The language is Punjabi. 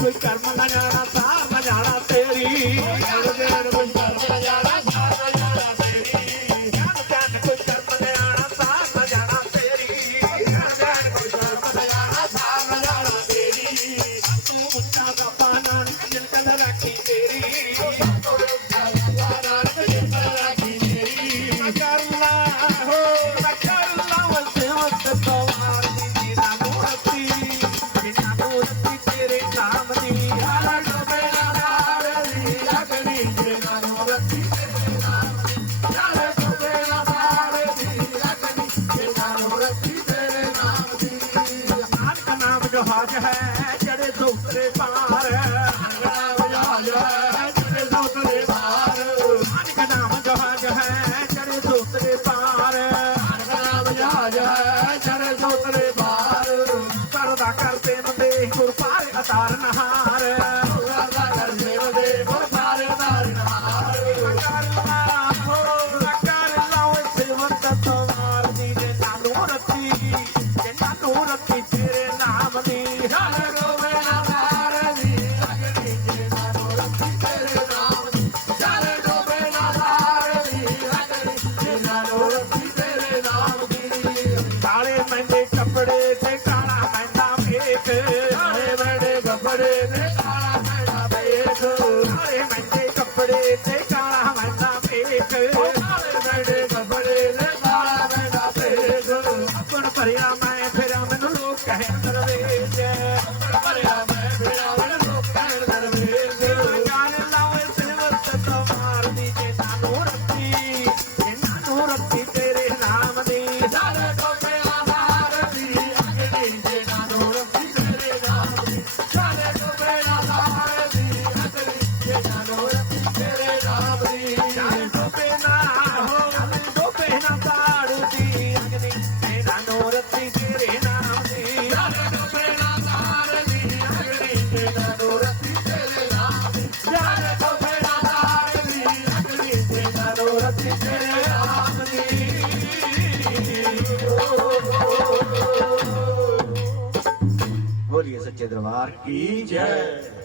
ਕੋਈ ਕਰਮ ਨਾ ਜਾਣਾ ਸਾਰ ਨਾ ਤੇਰੀ। ਜਹਾਜ ਹੈ, ਜਿਹੜੇ ਦੋਸਰੇ ਪਾਰ ਅੰਗਣਾ ਵਜਾਜ ਹੈ ਜਿਹੜੇ ਦੋਸਰੇ ਪਾਰ ਅੰਗਣਾ ਜਹਾਜ ਹੈ ਜਿਹੜੇ ਦੋਸਰੇ ਪਾਰ ਅੰਗਣਾ ਵਜਾਜ ਹੈ ਜਿਹੜੇ ਦੋਸਰੇ ਕਰਦਾ ਕਰਦੇ ਨੂੰ ਦੇਖ ਗੁਰਪਾਲ ਅਤਾਰ ਨਹਾ ਗੱਬੜੇ ਤੇ ਕਾਲਾ ਪੈਂਦਾ ਵੇਖ। ਕਾਲੇ ਬੜੇ ਗੱਬੜੇ ਤੇ ਕਾਲਾ ਪੈਂਦਾ ਵੇਖ। ਕਾਲੇ ਮੰਦੇ ਕੱਪੜੇ ਤੇ ਕਾਲਾ ਪੈਂਦਾ ਵੇਖ। ਕਾਲੇ ਬੜੇ ਗੱਬੜੇ ਤੇ ਕਾਲਾ ਪੈਂਦਾ ਵੇਖ। ਆਪਣ ਭਰਿਆ ਮੈਂ बोलिए सच्चे दरबार की जय